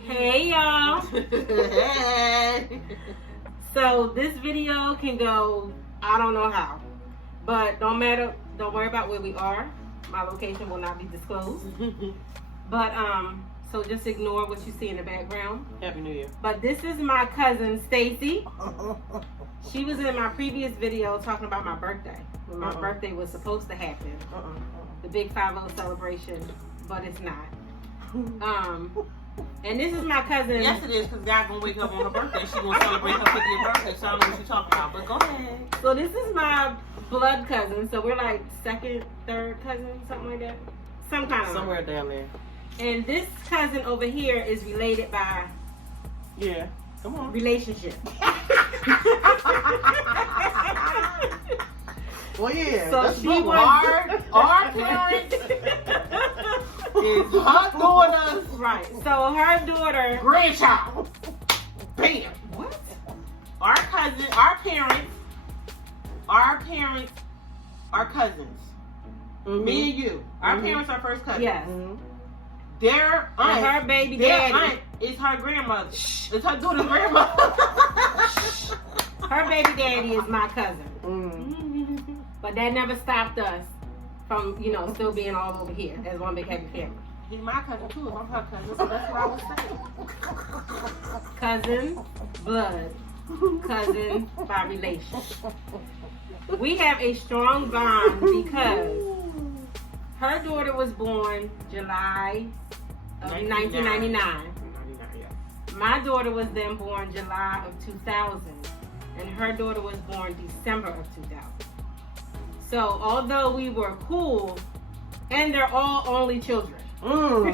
Hey y'all. Hey. So this video can go, I don't know how, but don't matter. Don't worry about where we are. My location will not be disclosed. But so just ignore what you see in the background. Happy New Year. But this is my cousin Stacy. She was in my previous video talking about my birthday. When my birthday was supposed to happen. The big 5-0 celebration, but it's not. And this is my cousin. Yes, it is, because God gonna wake up on her birthday. She gonna celebrate her 50th birthday, so I don't know what you're talking about. But go ahead. So this is my blood cousin. So we're like second, third cousin, something like that. Some kind of Somewhere down there. And this cousin over here is related by Come on. relationship. Well, yeah. So that's she good. was Our parents is her daughter's right. So her daughter. grandchild. Bam. What? Our cousin, our parents are cousins. Me and you. Our parents are first cousins. Yes. Their And aunt, her baby their daddy. aunt is her grandmother. It's her daughter's grandmother. Her baby daddy is my cousin. But that never stopped us from, still being all over here as one big happy family. He's my cousin too. I'm her cousin, so that's what I was saying. Cousin, blood. Cousin by relation. We have a strong bond because her daughter was born July of 1999. My daughter was then born July of 2000. And her daughter was born December of 2000. So although we were cool, and they're all only children. And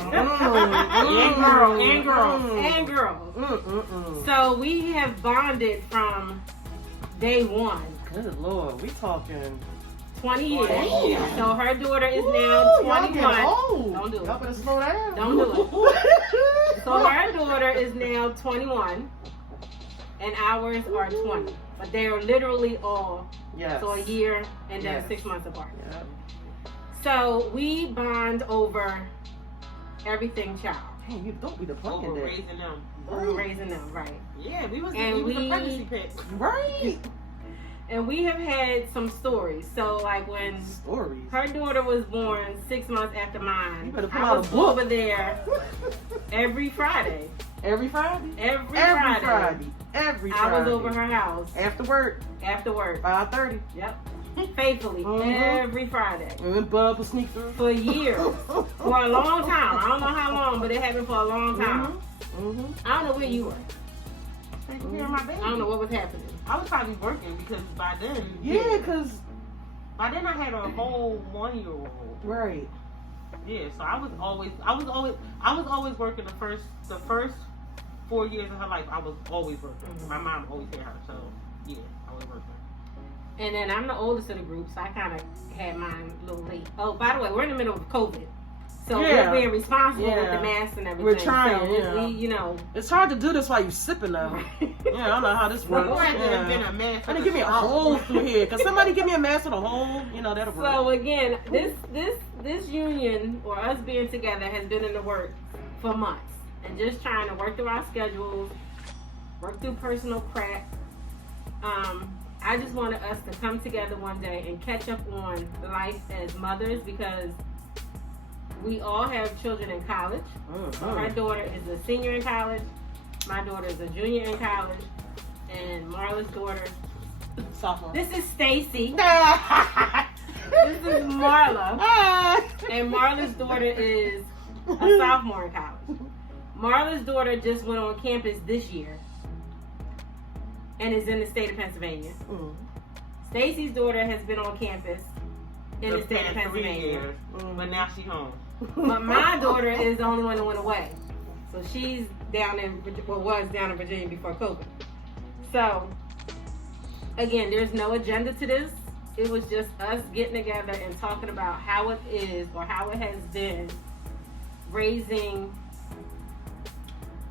girls. So we have bonded from day one. Good Lord, we talking 20 years. Damn. So her daughter is now 21. Old. Don't do it. Y'all better slow down. Don't do it. So her daughter is now 21, and ours are 20. But they are literally all so a year and then 6 months apart. Yeah. So we bond over everything child. Hey, you don't be the fucking Over day. raising them. Over raising them, right. Yeah, we was And the we- pregnancy pets. Right. And we have had some stories. So like when Stories. her daughter was born 6 months after mine, You better pull I out a was book. over there every Friday. Every Friday? Every Friday. Friday. Every I Friday. was over her house After work, after work. 5:30. Yep. Faithfully. Mhm. Every Friday. And then Bub will sneak through. For years. For a long time. I don't know how long, but it happened for a long time. I don't know where you were. Taking care of my baby. I don't know what was happening. I was probably working because by then, Yeah, cause by then I had a whole 1-year-old. right. Yeah, so I was always working the first 4 years of her life. I was always working. My mom always had her, so yeah, I was working. And then I'm the oldest of the group, so I kind of had mine a little late. Oh, by the way, we're in the middle of COVID. So Yeah. we're being responsible with Yeah. the masks and everything. We're trying, so yeah. we, It's hard to do this while you sipping them. Yeah, I don't know how this works. Before I could have been Yeah. a man. I didn't give me a hole through here. Can somebody give me a mask with a hole? That'll work. So again, this union or us being together has been in the works for months, and just trying to work through our schedules, work through personal crap. I just wanted us to come together one day and catch up on life as mothers because we all have children in college. My daughter is a senior in college. My daughter is a junior in college, and Marla's daughter. Sophomore. This is Stacy. This is Marla. And Marla's daughter is a sophomore in college. Marla's daughter just went on campus this year and is in the state of Pennsylvania. Stacy's daughter has been on campus in the state of past 3 Pennsylvania. years, but now she's home. But my daughter is the only one that went away. So she's was down in Virginia before COVID. So, again, there's no agenda to this. It was just us getting together and talking about how it is or how it has been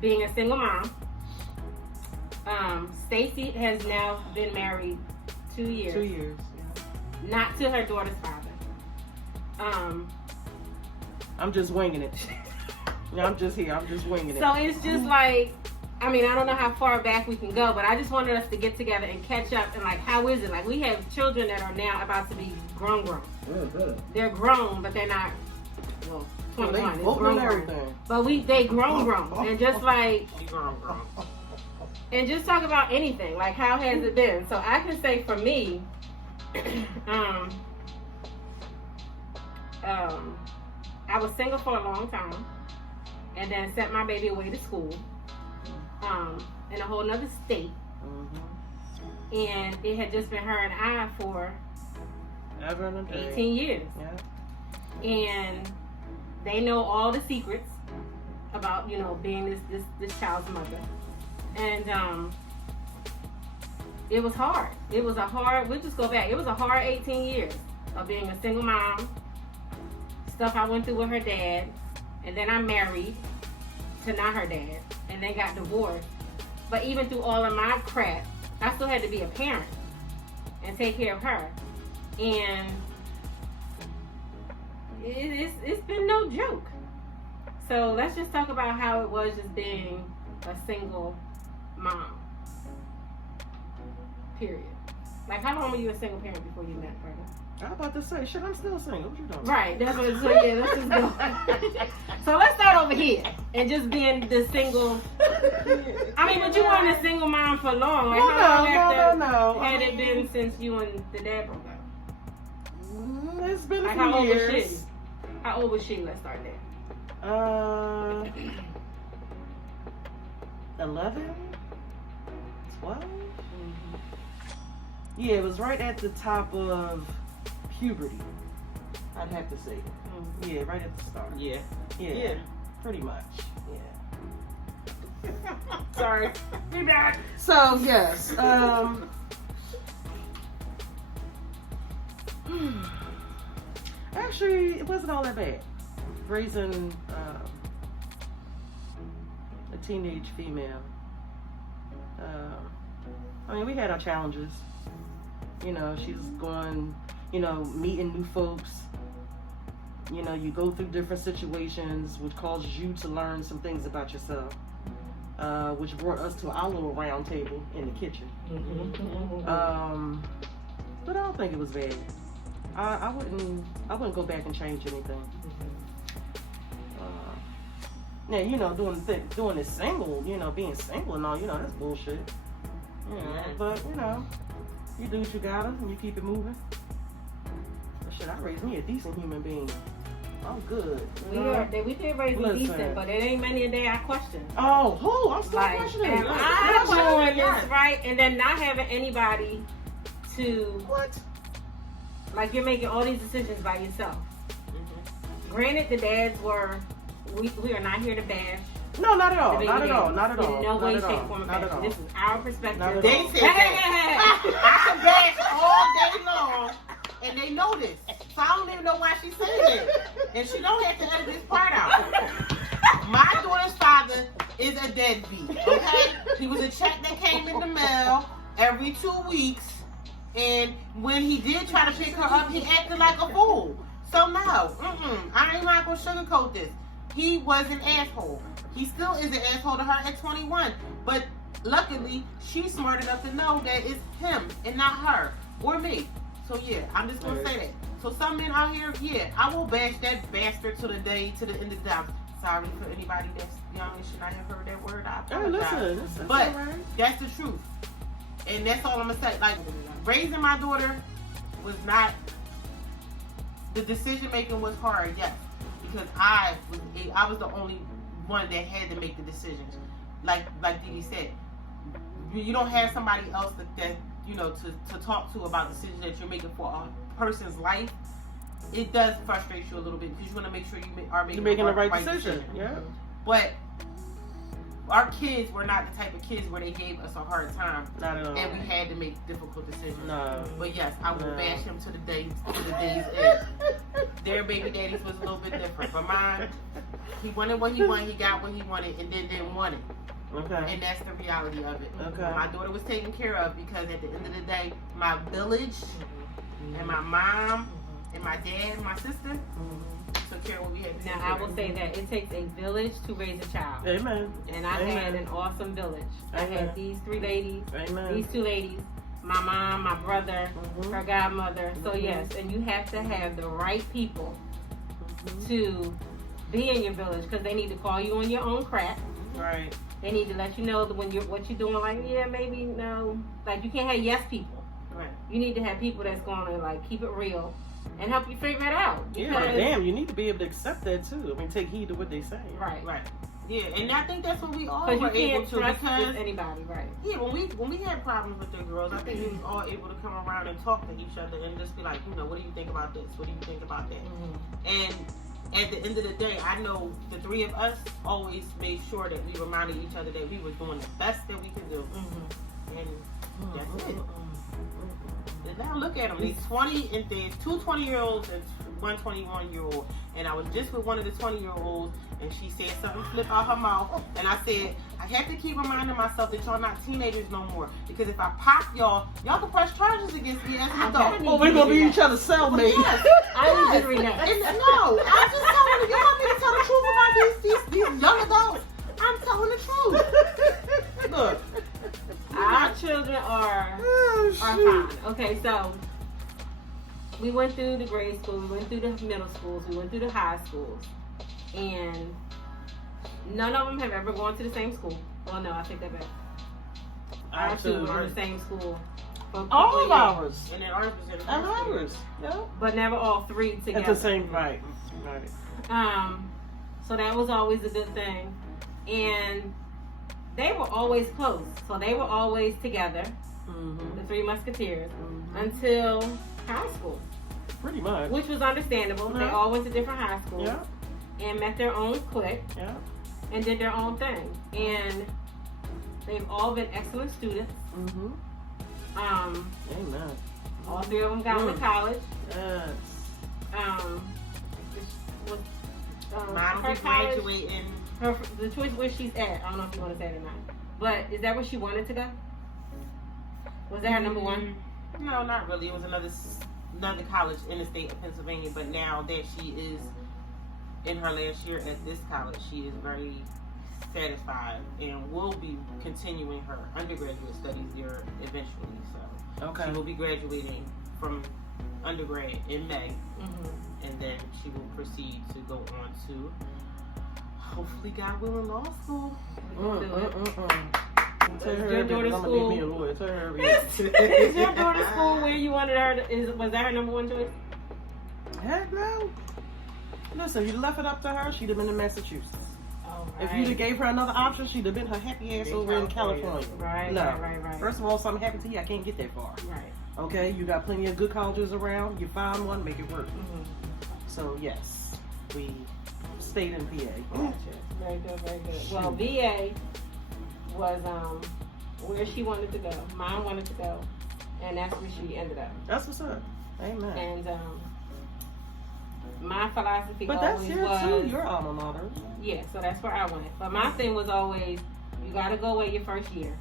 being a single mom. Stacy has now been married 2 years. 2 years. Yeah. Not to her daughter's father. I'm just winging it. Yeah, I'm just here. I'm just winging it. So it's just like, I mean, I don't know how far back we can go, but I just wanted us to get together and catch up and like, how is it? Like, we have children that are now about to be grown. They're grown, but they're not, well, 21. They It's voting grown. and everything. But they grown. And just like, She grown. and just talk about anything. Like, how has it been? So I can say for me, I was single for a long time, and then sent my baby away to school, in a whole nother state, and it had just been her and I for Ever and a day. 18 years, Yeah. and they know all the secrets about, you know, being this child's mother, and it was hard. It was a hard. We'll just go back. It was a hard 18 years of being a single mom. Stuff I went through with her dad, and then I married to not her dad, and then got divorced. But even through all of my crap, I still had to be a parent and take care of her. And it's been no joke. So let's just talk about how it was just being a single mom. Period. Like, how long were you a single parent before you met Brenda? I'm about to say, shit, I'm still single. What you doing? Right, that's what. So yeah, let's just go. So let's start over here and just being the single. I mean, but you weren't a single mom for long. Like, how long after No. had it been since you and the dad broke up? It's been a Like, few how old was years. she? How old was she? Let's start there. 11? 12? Yeah, it was right at the top of puberty. I'd have to say. Yeah, right at the start. Yeah. Yeah. Pretty much. Yeah. Sorry. Be back. So yes. Actually, it wasn't all that bad. Raising a teenage female. I mean, we had our challenges. You know, she's going, you know, meeting new folks. You know, you go through different situations, which causes you to learn some things about yourself. Which brought us to our little round table in the kitchen. But I don't think it was bad. I wouldn't go back and change anything. Now, you know, doing this single, you know, being single and all, you know, that's bullshit. You know, but you know, you do what you gotta and you keep it moving. But shit, I raised me a decent human being. I'm good. We did raise you decent, but it ain't many a day I question. Oh, who? I'm still Like, questioning. am I doing this right? And then not having anybody to, What? like, you're making all these decisions by yourself. Granted, the dads were, we are not here to bash. No, not at all. the baby Not at all. daddies. Not at all. In no way, Not at shape, all. form, or Not at fashion. all. This is our perspective. Not at They all. said that. I can bash all day long, and they know this. So I don't even know why she's saying it. And she don't have to edit this part out. My daughter's father is a deadbeat, okay? He was a check that came in the mail every 2 weeks, and when he did try to pick her up, he acted like a fool. So no, I ain't not gonna sugarcoat this. He was an asshole. He still is an asshole to her at 21. But luckily, she's smart enough to know that it's him and not her or me. So yeah, I'm just gonna say that. So some men out here, yeah, I will bash that bastard to the end of the day. Sorry for anybody that's young and should not have heard that word. I Hey, apologize. listen. But all right. that's the truth. And that's all I'm gonna say. Like, raising my daughter was not, the decision making was hard, yes. Because I was the only one that had to make the decisions. Like Dee said, you don't have somebody else that you know to talk to about decisions that you're making for a person's life. It does frustrate you a little bit because you want to make sure you are making You're making the right decision. Yeah. But our kids were not the type of kids where they gave us a hard time, Not at all. and we had to make difficult decisions. No. But yes, I will No. bash him to the day's end. Their baby daddies was a little bit different, but mine, he wanted what he wanted, he got what he wanted, and then didn't want it. Okay. And that's the reality of it. Okay. My daughter was taken care of because at the end of the day, my village and my mom and my dad and my sister took care of what we had to take Now, care I will say that it takes a village to raise a child. Amen. And I Amen. had an awesome village. I Amen. had these 3 ladies, Amen. these 2 ladies, my mom, my brother, Mhm. her godmother. So Mhm. yes, and you have to have the right people Mhm. to be in your village because they need to call you on your own crap. Right. They need to let you know that when you're what you're doing. Like, yeah, maybe no. Like, you can't have yes people. Right. You need to have people that's going to like keep it real and help you figure it out. Yeah, but damn, you need to be able to accept that too. I mean, take heed to what they say. Right. Right. Yeah, and I think that's what we all Because you were able can't to trust because anybody. Right. yeah, when we had problems with the girls, I think we was all able to come around and talk to each other and just be like, you know, what do you think about this? What do you think about that? And at the end of the day, I know the 3 of us always made sure that we reminded each other that we were doing the best that we could do. And that's it. And now look at them. These 20 and there's 2 20-year-olds and 1 21-year-old. And I was just with one of the 20-year-olds, and she said something flip out her mouth. And I said, I have to keep reminding myself that y'all not teenagers no more. Because if I pop y'all can press charges against me as an adult. Oh, we're gonna be each other's cellmates. Yes. I need to read that. And no, I'm just telling you. You want me to tell the truth about these young adults? I'm telling the truth. Look, Our children are Oh, fine. Okay, so we went through the grade school, we went through the middle schools, we went through the high schools, and none of them have ever gone to the same school. Well, no, I take that back. Our 2 were in the same school. For a couple All of of years, ours. and then ours was in the And first grade. ours. Yeah. but never all 3 together. At the same right. Right. So that was always a good thing, and they were always close. So they were always together, Mm-hmm. the 3 Musketeers, Mm-hmm. until high school, Pretty much. which was understandable. They Yeah. all went to different high schools Yeah. and met their own clique Yeah. and did their own thing. And they've all been excellent students. Mm-hmm. Amen. All 3 of them got into college. Yes. Was, Mine her was college, graduating. the choice where she's at. I don't know if you want to say it or not. But is that where she wanted to go? Was that her number 1? No, not really. It was another college in the state of Pennsylvania. But now that she is in her last year at this college, she is very satisfied and will be continuing her undergraduate studies there eventually. So Okay. she will be graduating from undergrad in May, Mm-hmm. and then she will proceed to go on to hopefully, God willing, law school. Tell her Your that daughter's I'm gonna school. make me a lawyer. Tell her Is your daughter's school where you wanted her to, was that her number 1 choice? Heck no. Listen, you left it up to her, she'd have been in Massachusetts. Oh, If you'd have gave her another option, she'd have been her happy ass In over in California. California. Right, No. right. First of all, something happened to you, I can't get that far. Right. Okay, you got plenty of good colleges around. You find one, make it work. Mm-hmm. So yes, we stayed in PA. Gotcha. Very good, very good. Well, VA was where she wanted to go. Mom wanted to go, and that's where she ended up. That's what's up. Amen. And my philosophy But that's always here was, too. Your alma mater. yeah. So that's where I went. But my thing was always, you got to go away your first year.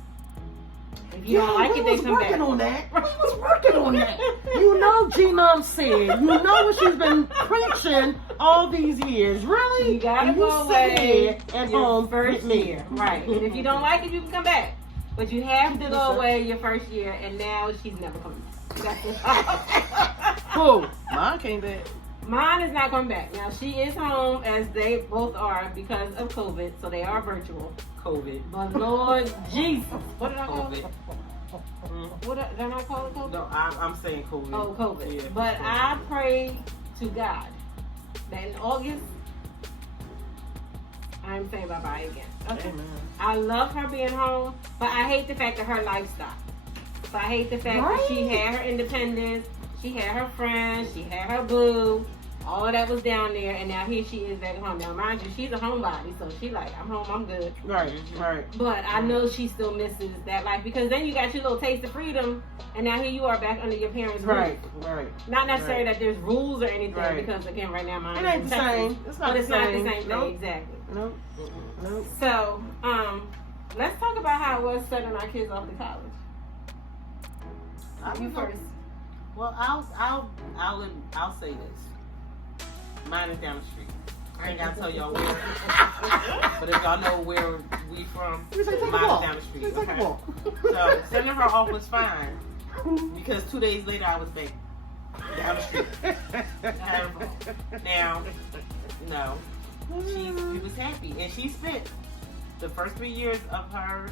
If you don't like we it, was then come back. working on that. We was working on that. You know, G-Mom said. You know what she's been preaching all these years. Really? You gotta And go sit away here at your home first with me. year, right? And if you don't like it, you can come back. But you have to go away your first year, and now she's never coming back. That's Who? Mine came back. Mine is not coming back. Now she is home, as they both are, because of COVID, so they are virtual. COVID. But Lord Jesus, what did I call COVID. it? What did I not call it COVID? No, I'm saying COVID. Oh, COVID. Yeah, But sure. I pray to God that in August, I'm saying bye-bye again. Okay? Amen. I love her being home, but I hate the fact that her life stopped. So I hate the fact that she had her independence, she had her friends, she had her boo, all of that was down there, and now here she is back home. Now, mind you, she's a homebody, so she like, I'm home, I'm good. Right, right. But I know she still misses that life, because then you got your little taste of freedom, and now here you are back under your parents' Right, roof. right. Not necessarily that there's rules or anything, Right. because again, right now mine It is ain't in the Texas, same. It's not but the it's not the same. same thing, Nope. exactly. Nope. Nope. So, let's talk about how it was setting our kids off to college. You first. Well, I'll say this. Mine is down the street. I ain't gotta tell y'all where. But if y'all know where we from, You say take a mine's walk. down the street. You say take a Okay? walk. So sending her off was fine because 2 days later I was back down the street. Terrible. Now, no, we was happy, and she spent the first 3 years of her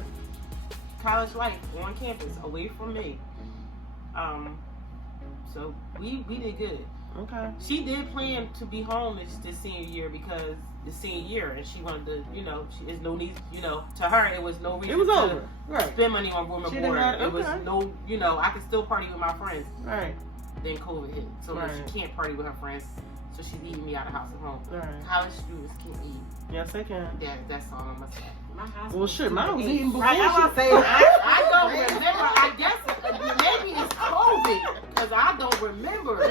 college life on campus, away from me. So we did good. Okay. She did plan to be home this senior year because the senior year, and she wanted to, there's no need, to her it was no reason It was to over. Right. spend money on room and She didn't board. have- It was okay. no, I could still party with my friends. Right. Then COVID hit, so Right. she can't party with her friends, so she's eating me out of house and home. Right. College students can't eat. Yes, they can. That's all I'm gonna say. My house Well, shit, mine was eating before. Right, I was she- saying, I don't remember. I guess maybe it's COVID because I don't remember.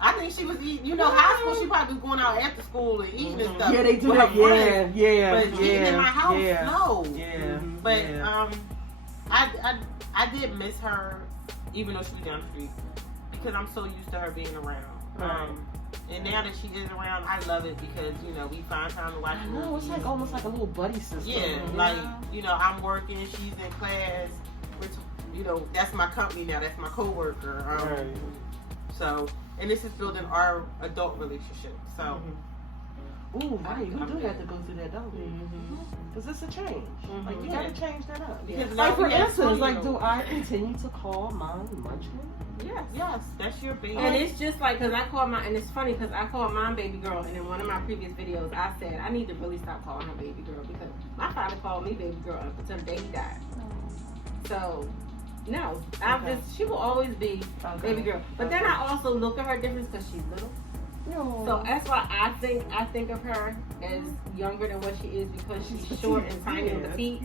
I think she was eating. High school. She probably was going out after school and eating and stuff. Yeah, they do with that. her friends. Yeah. But eating in my house, yeah. no. Yeah. But yeah. I did miss her, even though she was down the street, because I'm so used to her being around. Right. And now that she is around, I love it because we find time to watch I movies. know, it's like almost like a little buddy system. Yeah, like I'm working, she's in class. That's my company now. That's my coworker. Right. So, and this is building our adult relationship. So, Ooh, right. We do have to go through that, don't we? Because it's a change. Like, you gotta change that up. Because Like, now for we have instance, like, 20-year-olds. do I continue to call mine Munchkin? yes, that's your baby. And it's just like, because I called and it's funny because I called mine baby girl, and in one of my previous videos, I said, I need to really stop calling her baby girl because my father called me baby girl up until the day he died. So, no, she will always be baby girl. But then I also look at her difference because she's little. No. So that's why I think of her as younger than what she is because she's short and tiny and petite.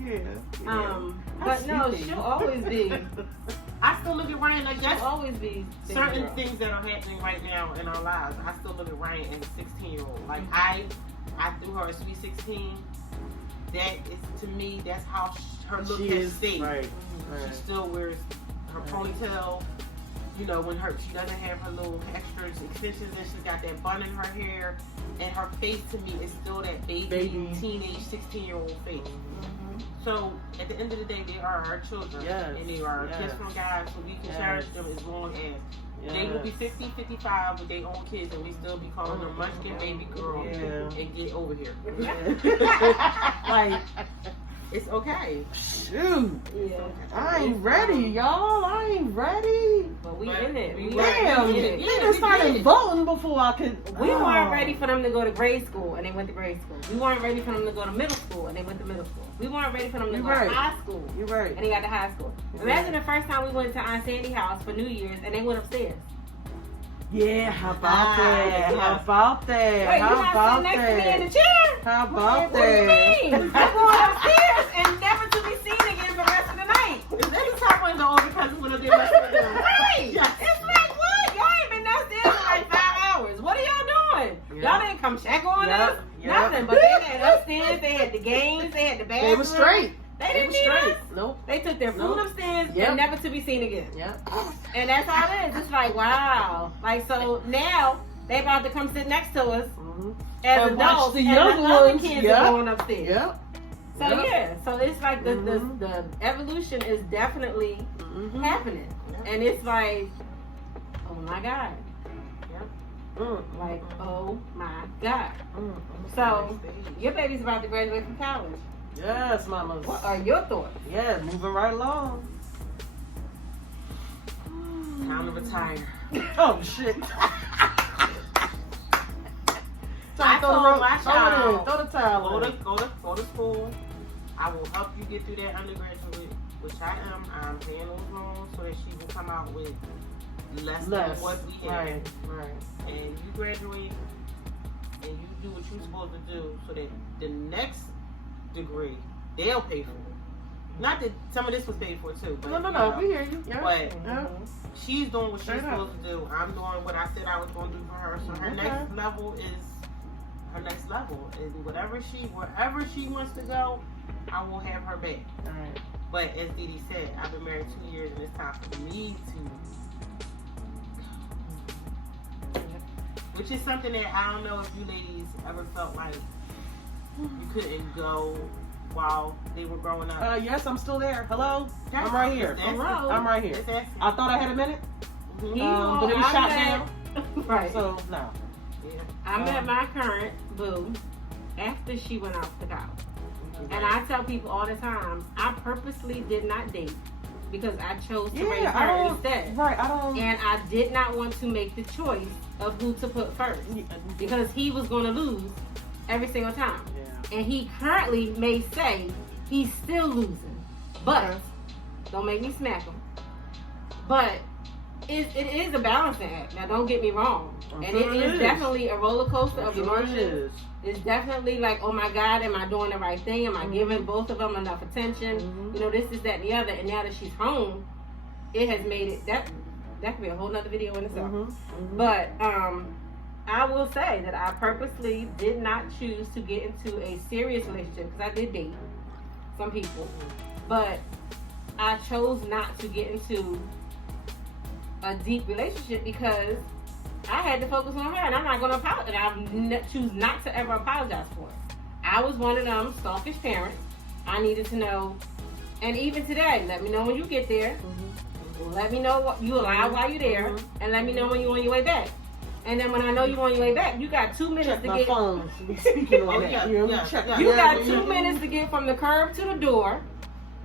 Yeah. But no, she'll always be. I still look at Ryan like She'll that's always be baby certain girl. things that are happening right now in our lives. I still look at Ryan as a 16-year-old. Like I threw her a sweet 16. That is to me. That's how her look She has is stayed. right. She Right. still wears her ponytail. When she doesn't have her little extra extensions and she's got that bun in her hair, and her face to me is still that baby. Teenage 16-year-old face. So at the end of the day, they are our children, Yes. and they are Yes. kids from God, so we can cherish them as long as they will be 50, 55 with their own kids, and we still be calling them Munchkin baby girl and get over here. Like, it's okay. Shoot. Yeah. I ain't ready, y'all. I ain't ready. But we But in it. we We Damn. in They it. Yeah, done started did. voting before I could. We weren't ready for them to go to grade school, and they went to grade school. We weren't ready for them to go to middle school, and they went to middle school. We weren't ready for them to You're go right. to high school, You're right. and they got to high school. Imagine the first time we went to Aunt Sandy's house for New Year's, and they went upstairs. Yeah, how about that? Yeah. How about that? Wait, How you're not about sitting next to me in the that? chair? How about What do you that? mean? I'm going upstairs and never to be seen again the rest of the night. Is that the top one? The older cousin would have been much better. Right. Yes. It's like, what? Y'all ain't been downstairs in like 5 hours. What are y'all doing? Yeah. Y'all didn't come check on Yep. us? Yep. Nothing. But they had upstairs, they had the games, they had the bathroom. They were straight. They They didn't were need straight. us. Nope. They took their food Nope. upstairs Yep. and never to be seen again. Yep. And that's how it is. It's like, wow. Like, so now they about to come sit next to us Mm-hmm. as And watch adults, the and younger the other ones. kids Yep. are going upstairs. Yep. So Yep. yeah, so it's like the Mhm. the evolution is definitely Mm-hmm. happening, and it's like, oh my god, Mm-hmm. like oh my god. So your baby's about to graduate from college. Yes, mamas. What are your thoughts? Yeah, moving right along. Time to retire. Oh shit. I told my child, throw the towel in. go to school. I will help you get through that undergraduate, which I am. I'm paying those loans so that she will come out with less than what we have. Right. And you graduate and you do what you're supposed to do so that the next degree they'll pay for it. Not that some of this was paid for too, but No, we hear you. Yeah. But Yeah. she's doing what she's Straight up. supposed to do. I'm doing what I said I was going to do for her. So her Okay. next level is her next level, and wherever she wants to go, I will have her back. All right. But as Dee Dee said, I've been married 2 years, and it's time for me to Which is something that I don't know if you ladies ever felt like you couldn't go while they were growing up. Yes, I'm still there. Hello? I'm right here. Hello? I'm right here. I thought I had a minute, but it was shot down. Right. So, no. Yeah. I met my current boo after she went off the couch. And I tell people all the time, I purposely did not date because I chose to raise her instead. Right, I don't. And I did not want to make the choice of who to put first because he was going to lose every single time. Yeah. And he currently may say he's still losing, but don't make me smack him. But it is a balancing act. Now, don't get me wrong. And it is definitely a roller coaster of emotions. It's definitely like, oh my God, am I doing the right thing? Am I giving both of them enough attention? You know, this, that, and the other. And now that she's home, it has made it, that could be a whole nother video in itself. But I will say that I purposely did not choose to get into a serious relationship because I did date some people. But I chose not to get into a deep relationship because I had to focus on her, and I'm not going to apologize. And I choose not to ever apologize for it. I was one of them selfish parents. I needed to know, and even today, let me know when you get there. Let me know what you allow while you're there, and let me know when you're on your way back. And then when I know you're on your way back, you got 2 minutes Check to my get. phone. Speaking on that, You got 2 minutes to get from the curb to the door.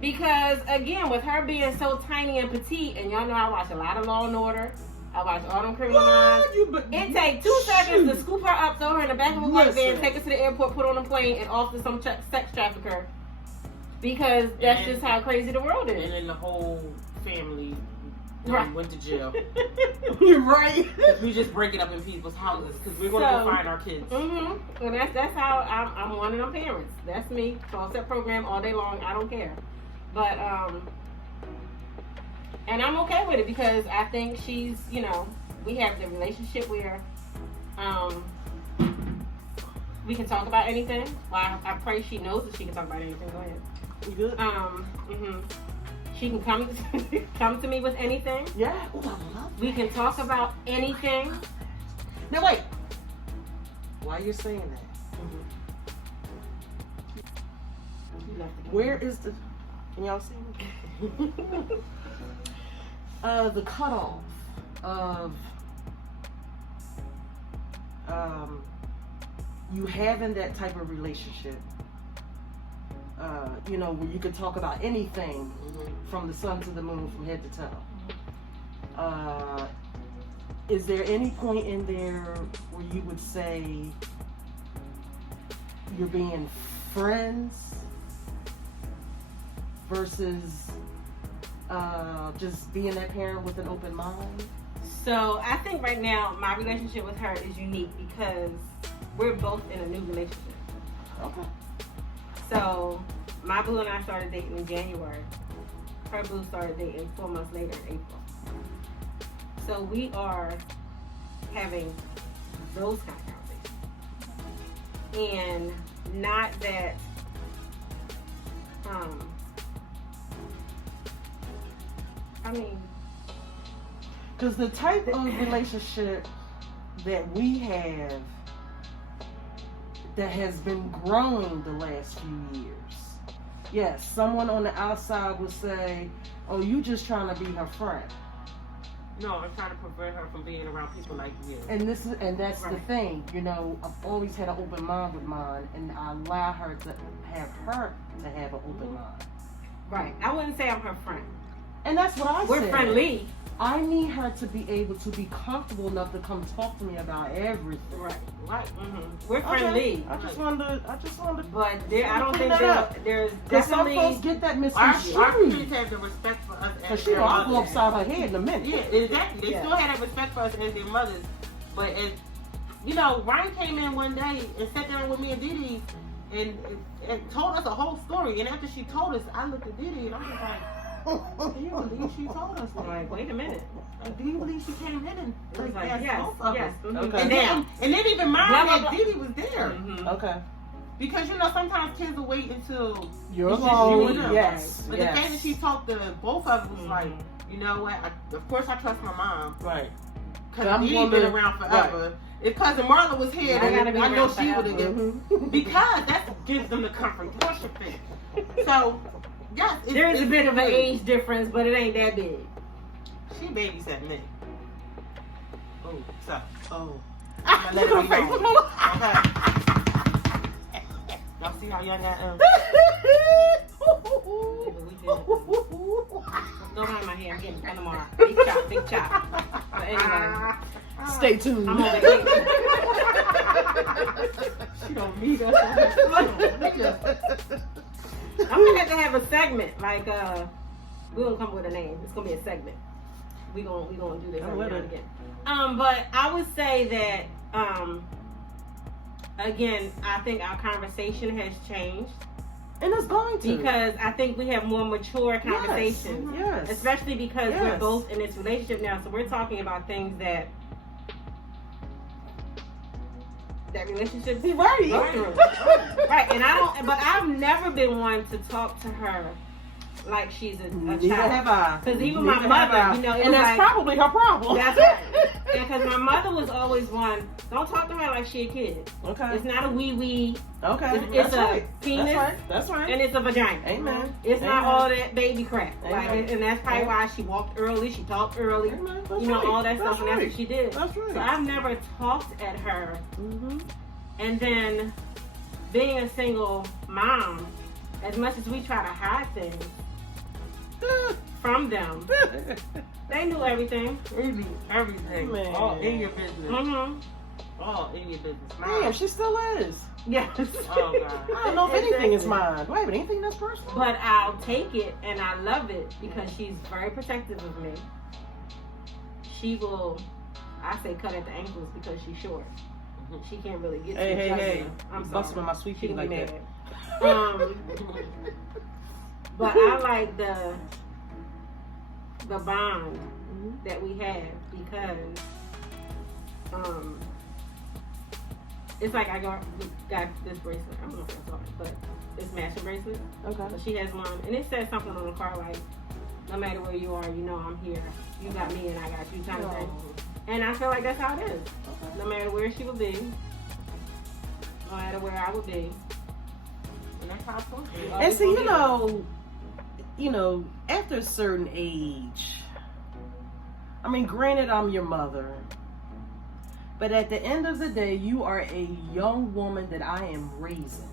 Because again, with her being so tiny and petite, and y'all know I watch a lot of Law and Order. I watch all them Criminal Minds. It takes 2 seconds to scoop her up, throw her in the back of a white van, take her to the airport, put her on a plane, and off to some sex trafficker. Because that's just how crazy the world is. And then the whole family went to jail. You're right. We just break it up in people's houses because we're going to go find our kids. And that's how I'm one of them parents. That's me. 12-step program all day long. I don't care. But and I'm okay with it because I think she's, you know, we have the relationship where we can talk about anything. Well, I pray she knows that she can talk about anything. Go ahead. You good? She can come to me with anything. Yeah. We can talk about anything. Now wait. Why you're saying that? Where is the? Can y'all see me? The cutoff of you having that type of relationship. You know, where you can talk about anything from the sun to the moon, from head to toe. Is there any point in there where you would say you're being friends versus just being that parent with an open mind? So I think right now my relationship with her is unique because we're both in a new relationship. Okay. So my boo and I started dating in January. Her boo started dating 4 months later in April. So we are having those kind of conversations. And not that I mean, because the type of relationship that we have that has been growing the last few years. Yes, someone on the outside would say, oh, you just trying to be her friend. No, I'm trying to prevent her from being around people like you. And that's the thing, you know, I've always had an open mind with mine, and I allow her to have an open mind. Right. I wouldn't say I'm her friend. And that's what I said. We're friendly. I need her to be able to be comfortable enough to come talk to me about everything. Right. We're friendly. I just wanted. But I don't think there's because some definitely folks get that Our misconstrued. kids have the respect for us as Because she their will go mothers. upside her head in a minute. Yeah, exactly. They still have that respect for us as their mothers. But as you know, Ryan came in one day and sat down with me and Didi and told us a whole story. And after she told us, I looked at Didi and I was like, do you believe she told us that? Like, wait a minute. Do you believe she came in and Like, asked yes, both of yes. us? Mhm. Okay. And then even mine Blah, blah, that blah. Didi was there. Mhm. Okay. Because you know sometimes kids will wait until You're it's just you and alone. them. Yes. But yes. the fact that she talked to both of us was Mhm. like, you know what? Of course I trust my mom. Right. Cousin Dee been around forever. Right. If Cousin Marla was here, I gotta then be I know around she would have forever. given. Because that gives them the confrontation thing. So, yes. There is a bit of an good. age difference, but it ain't that big. She babysat me. Oh, so. Oh. I'm You gonna gonna let face it the be floor? Okay. Y'all see how y'all got Go behind my hair. I'm getting fun tomorrow. Big chop, big chop. But anyway, Stay tuned. I'm over here. She don't need us. I'm gonna have to have a segment. Like, we're gonna come up with a name. It's gonna be a segment. We gonna do this I'm every with now and it. again. But I would say that, again, I think our conversation has changed And it's going to. because I think we have more mature conversations. Yes. Especially because we're Yes. both in this relationship now, so we're talking about things that relationships Right. go through. Right, and I've never been one to talk to her like she's a Neither child. have I. Because even my Neither have mother, I. you know, it and was that's like, probably her problem. that's right. Because my mother was always one, don't talk to her like she a kid. Okay. It's not a wee-wee, Okay. it's That's a right. penis, That's right. That's right. and it's a vagina. Amen. It's not Amen. all that baby crap. Like, Amen. and that's probably why she walked early, she talked early, Amen. That's you know, right. all that stuff, and that's right. what she did. That's right. So I've never talked at her. Mm-hmm. And then being a single mom, as much as we try to hide things from them, they knew everything. They do everything. Man. All in your business. Mm-hmm. All in your business. Damn, she still is. Yes. Oh, God. I don't know if anything is Exactly. mine. Do I have anything that's personal? But I'll take it and I love it because she's very protective of me. She will, I say cut at the ankles because she's short. She can't really get Hey, to hey, each hey. other. I'm Busting sorry. my sweet She pea can be like mad. that. But I like the bond that we have because it's like I got this bracelet. I don't know if I saw it, but it's matching bracelet. Okay. So she has one, and it says something on the car like, "No matter where you are, you know I'm here. You got me, and I got you," kind of thing. And I feel like that's how it is. No matter where she would be, no matter where I would be, and that's how it's supposed to be. And see, you know, after a certain age, I mean, granted, I'm your mother, but at the end of the day, you are a young woman that I am raising.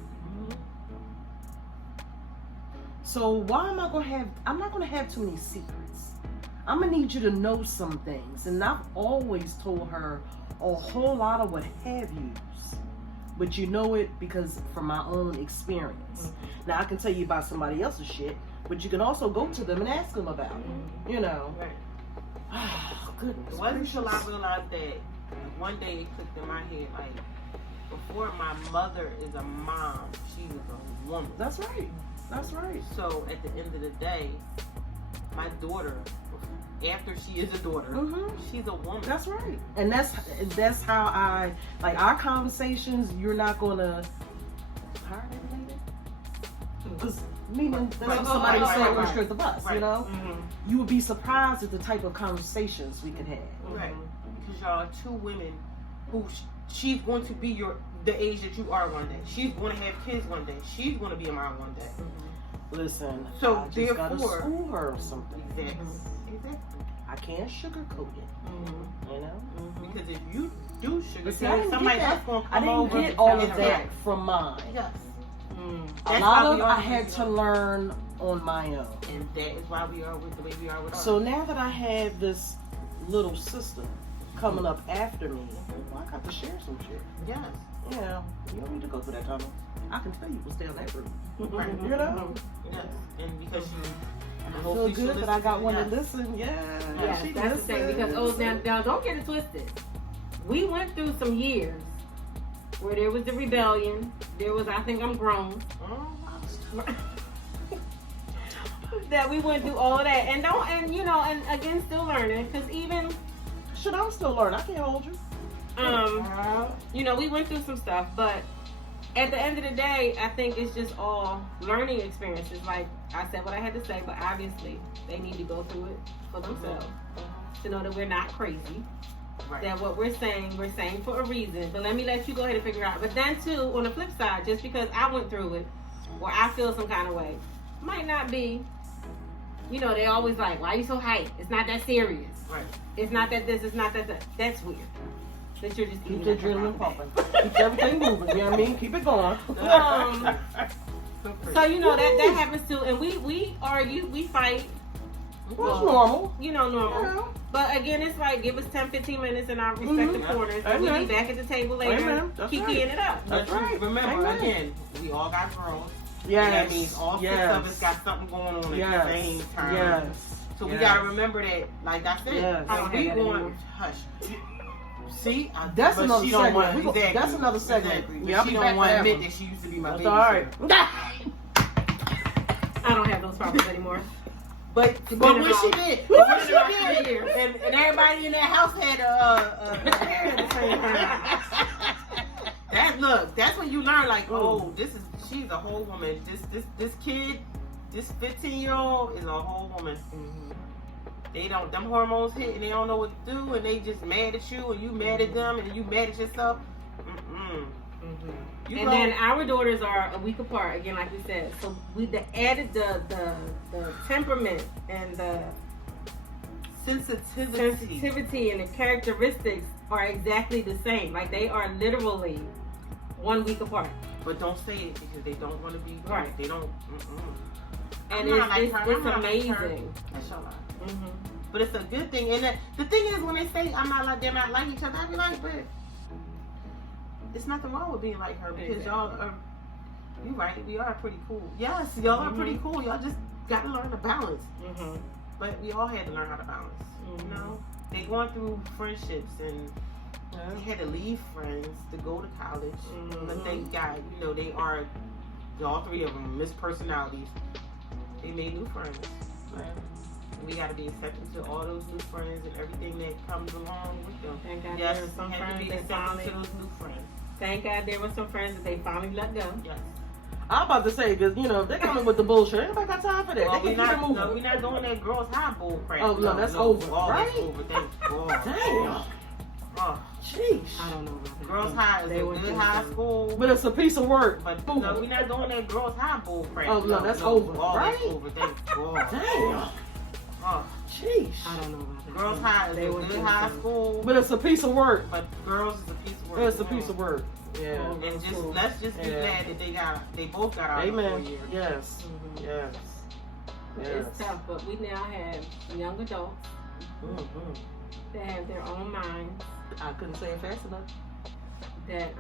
So why am I gonna have? I'm not gonna have too many secrets. I'm gonna need you to know some things, and I've always told her a whole lot of what have yous, but you know it because from my own experience. Now I can tell you about somebody else's shit, but you can also go to them and ask them about it. You know. Right. Oh, goodness. It wasn't until I gracious. realized that one day it clicked in my head, like, before my mother is a mom, she was a woman. That's right. That's right. So at the end of the day, my daughter, after she is a daughter, Mhm. she's a woman. That's right. And that's how I like our conversations. You're not gonna how are they related? Because meaning that's what somebody was saying on the strength of us. You Right. know, you would be surprised at the type of conversations we could have. Right. Because y'all are two women who she's going to be the age that you are one day. She's going to have kids one day. She's going to be a mom one day. Listen, So, I just gotta therefore- school her or something. Exactly. Exactly. I can't sugarcoat it. You know. Because if you do sugar, But see, I didn't somebody get that. else going to I come didn't over get and all tell of her that right. from mine. Yes. A That's lot why of we I are had where to we are. learn on my own. And that is why we are with the way we are with us. So now that I have this little sister coming up after me, well, I got to share some shit. yes. You know, you don't need to go through that tunnel. I can tell you what's down that route. Right. You know? Yes. And because you I feel hopefully she'll good that I got one listen. to listen. Yeah. Yes, she that's the thing. Because listens. now don't get it twisted. We went through some years where there was the rebellion. There was I think I'm grown. That we went through all of that, and again still learning. Because even Shit, I'm still learning. I can't hold you. we went through some stuff, but at the end of the day, I think it's just all learning experiences. Like I said what I had to say, but obviously they need to go through it for themselves to know that we're not crazy. Right. that what we're saying for a reason. But let me let you go ahead and figure it out. But then too, on the flip side, just because I went through it, or I feel some kind of way, might not be. You know, they always like, why are you so hyped? It's not that serious. Right. It's not that this. It's not that that. That's weird. That you're just Keep eating the a pepper adrenaline out the bag. pumping. Keep everything moving. You know what I mean? Keep it going. So you know that happens too, and we argue, we fight. Well, it's normal. You know, normal. You know. But again, it's like give us 10-15 minutes in our respective Mhm. corners, and we'll Amen. be back at the table later, Amen. That's kicking right. it up. But That's right. remember, Amen. again, we all got girls. Yes. And that means all six yes. of us got something going on at yes. the same time. Yes. So we Yes. gotta remember that, like I said, Yes. I don't we have that going anymore. hush. See, That's but another she don't segment. want- We go- exactly, that's another segment. Exactly. But Yeah, I'll she be don't back want to for that admit one. that she used to be my That's baby. all right. I don't have those problems anymore. But been when about- she did, it's when been she about did, 3 years. and everybody in that house had that's when you learn like, oh, she's a whole woman. This kid, this 15-year-old is a whole woman. Mm-hmm. They don't, them hormones hit and they don't know what to do, and they just mad at you, and you mad at them, and you mad at yourself. Mm-mm. Mm-hmm. You And go- then our daughters are a week apart again, like we said. So we added the temperament and the sensitivity and the characteristics are exactly the same. Like they are literally 1 week apart. But don't say it because they don't want to be Right. They don't. And I'm not like it's her. I'm not like amazing. her. That's your lie. Mm-hmm. But it's a good thing. And the thing is, when they say I'm not like, they're not like each other, I be like, but it's nothing wrong with being like her because Exactly. y'all are. You right. We are pretty cool. Yes, y'all are pretty cool. Y'all just got to learn to balance. Mm-hmm. But we all had to learn how to balance. Mhm. You know, they going through friendships and they had to leave friends to go to college. But thank God, you know, they are all three of them Miss Personalities. They made new friends. Right? And we got to be accepting to all those new friends and everything that comes along with them. Thank God Yes, there were some have to friends be that accepting finally. to those new friends. Thank God there were some friends that they finally let go. Yes. I'm about to say, because, you know, they're coming with the bullshit. Anybody got time for that? Well, they we're can keep it not, moving. no, we're not doing that girls high bull crap. Oh, no, that's over, Oh, right? that's over. Thank God. Damn. Oh, Sheesh. I don't know about that. girls high is They a went good through high some- school. But it's a piece of work. But Boom. no, we're not doing that girls high bull crap. Oh, no, that's over, Oh, right? that's over. Thank God. Damn. Oh, Sheesh. I don't know about that. girls high is They a went good through high some- school. But it's a piece of work. But girls is a piece of work. It's a piece of work. Yeah. Mhm. And just Cool. let's just be Yeah. glad that they both got out in 4 Amen. years. Yes. Mhm. Yes. Yes. It's tough, but we now have young adults Mm-hmm. that have their own minds I couldn't say it fast enough. that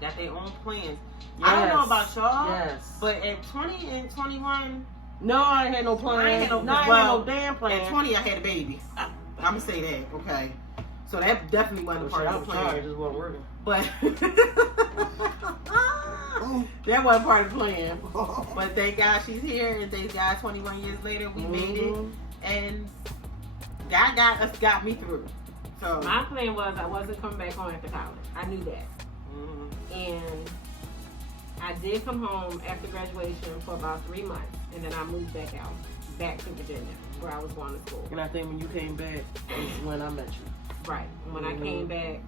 Got their own plans. I don't know about y'all, Yes. but at 20 and 21, No, I ain't had no plan. I ain't had no- I ain't well, had no damn plan. at 20 I had a baby. I'm gonna say that, okay? So that definitely wasn't a Oh, part shit, I of was the tired. plan. It just wasn't working. But that wasn't part of the plan. But thank God she's here, and thank God 21 years later we made it, Mhm. and God got me through. So my plan was I wasn't coming back home after college. I knew that. mhm. And I did come home after graduation for about 3 months, and then I moved back to Virginia, where I was going to school. And I think when you came back is when I met you. Right. When I came back,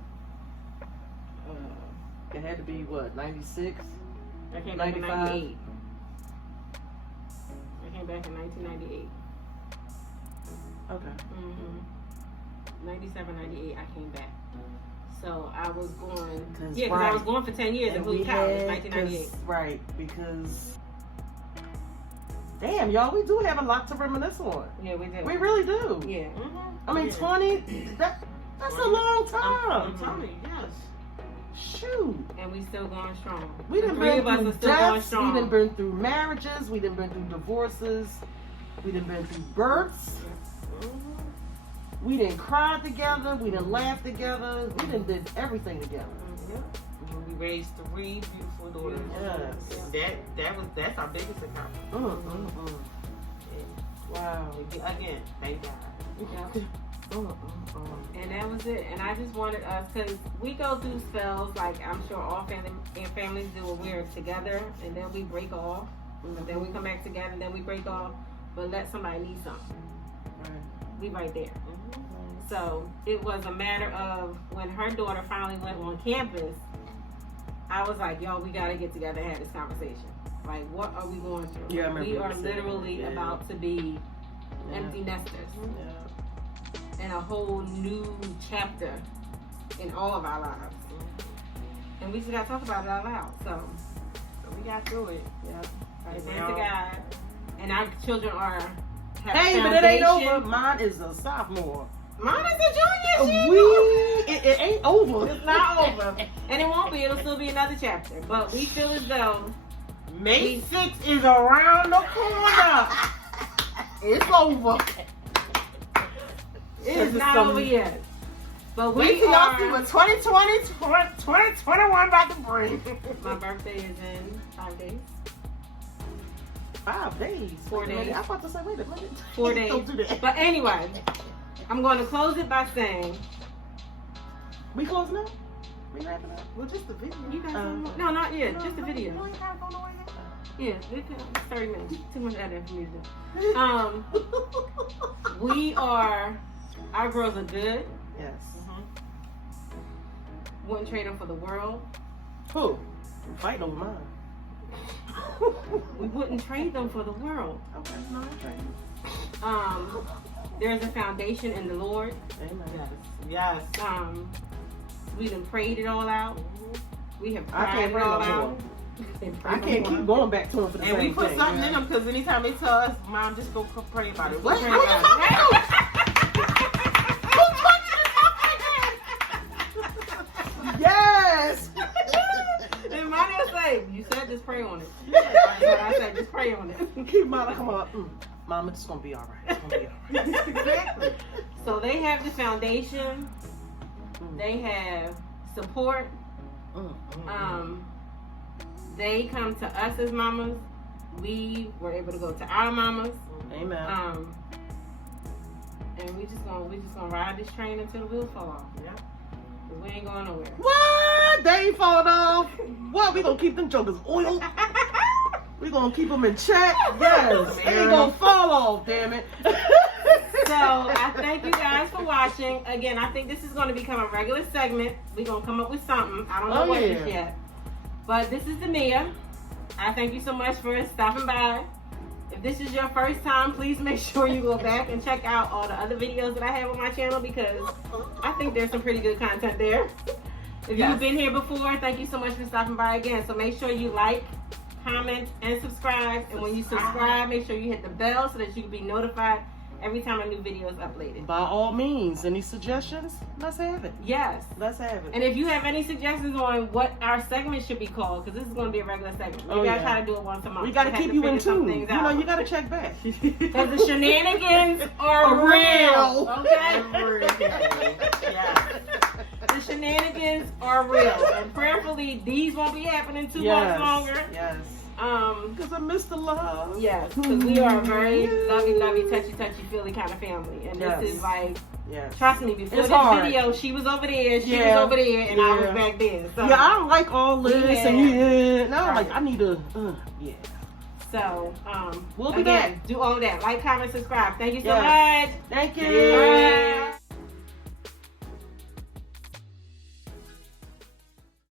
It had to be what, 96? I came back in 95? 98. I came back in 1998. Okay. 97, 98, I came back. So I was going, 'Cause, because I right. was going for 10 years in Boone College, 1998. Right, because damn, y'all, we do have a lot to reminisce on. Yeah, we did. We really do. Yeah. I mean, Yeah. 20, that's a long I'm time. telling you, yes. Shoot. And we still going strong. We The done three been of us through are still going deaths, we strong. done been through marriages, we done been through divorces, we done been through births, we done cried together, we done laughed together, we done did everything together. Mhm. We raised 3 beautiful daughters. Yes. That's our biggest accomplishment. Wow. Again, thank God. Yeah. And that was it. And I just wanted us, because we go through spells, like I'm sure all families do, when we're together, and then we break off, and then we come back together, and then we break off. But let somebody need something. Right. We right there. So it was a matter of when her daughter finally went on campus, I was like, yo, we gotta get together and have this conversation. Like, what are we going through? Yeah, I remember we you are saying literally that. Yeah. about to be Yeah. empty nesters Yeah. in a whole new chapter in all of our lives. And we just gotta talk about it out loud. So We got through it. yeah, And thanks now- to God. And our children have Hey, but it ain't foundation. over. Mine is a sophomore. Mine is a junior. It ain't over. It's not over. And it won't be. It'll still be another chapter. But we feel as though May 6th is around the corner. It's over. it is not over yet. But Wait we till y'all see are. what 2020, 2021 about to bring. My birthday is in 5 days. 5 days. 4 Wait a minute. days. I'm about to say, wait a minute. 4 days. Don't do that. But anyway, I'm going to close it by saying, We closing up? We wrapping up? Well, just the video. you got some more? No, not yet. Just the video. You ain't gotta go nowhere yet. Yeah, it's 30 minutes. Too much editing for me to do. We are. Our girls are good. Yes. Wouldn't trade them for the world. Who? I'm fighting over mine. We wouldn't trade them for the world. Okay, no, I'm trading. There's a foundation in the Lord. Amen. Yes. We done prayed it all out. We have I cried can't it pray all no out. more. I can't keep going back to him for the And same we put thing. something in them because anytime they tell us, Mom, just go pray about it. What? Pray What about the it. fuck Who taught you to talk like that? Yes! And my dad say, you said just pray on it. But I said just pray on it. Keep Mama come on. Mama, it's gonna be alright. It's gonna be alright. Exactly. So they have the foundation. They have support. They come to us as mamas. We were able to go to our mamas. Amen. And we just gonna ride this train until the wheels fall off. Yeah. 'Cause we ain't going nowhere. What? They ain't falling off. What? We gonna keep them jokers oiled. We gonna keep them in check. Yes. They ain't gonna fall off. Damn it. So I thank you guys for watching. Again, I think this is going to become a regular segment. We're going to come up with something. I don't know what it is yet. But this is Demia. I thank you so much for stopping by. If this is your first time, please make sure you go back and check out all the other videos that I have on my channel because I think there's some pretty good content there. If you've been here before, thank you so much for stopping by again. So make sure you like, comment, and subscribe. And when you subscribe, make sure you hit the bell so that you can be notified every time a new video is uploaded. By all means, any suggestions? Let's have it. Yes. Let's have it. And if you have any suggestions on what our segment should be called, because this is going to be a regular segment, we gotta try to do it once a month. We gotta have keep to you in figure some tune. things You know, out. you gotta check back. Because the shenanigans are real. Okay? Yeah. The shenanigans are real. And prayerfully, these won't be happening too much longer. Yes. Because I miss the love. Yes, because we are a very lovey, touchy, feely kind of family. And this is like, trust me, before It's this hard. video, she was over there, she was over there, and I was Yeah. back there. So, Yeah, I don't like all this. And now I'm Right. like, I need to, So, We'll be again, back. do all of that. Like, comment, subscribe. Thank you so Yes. much. Thank you. Bye.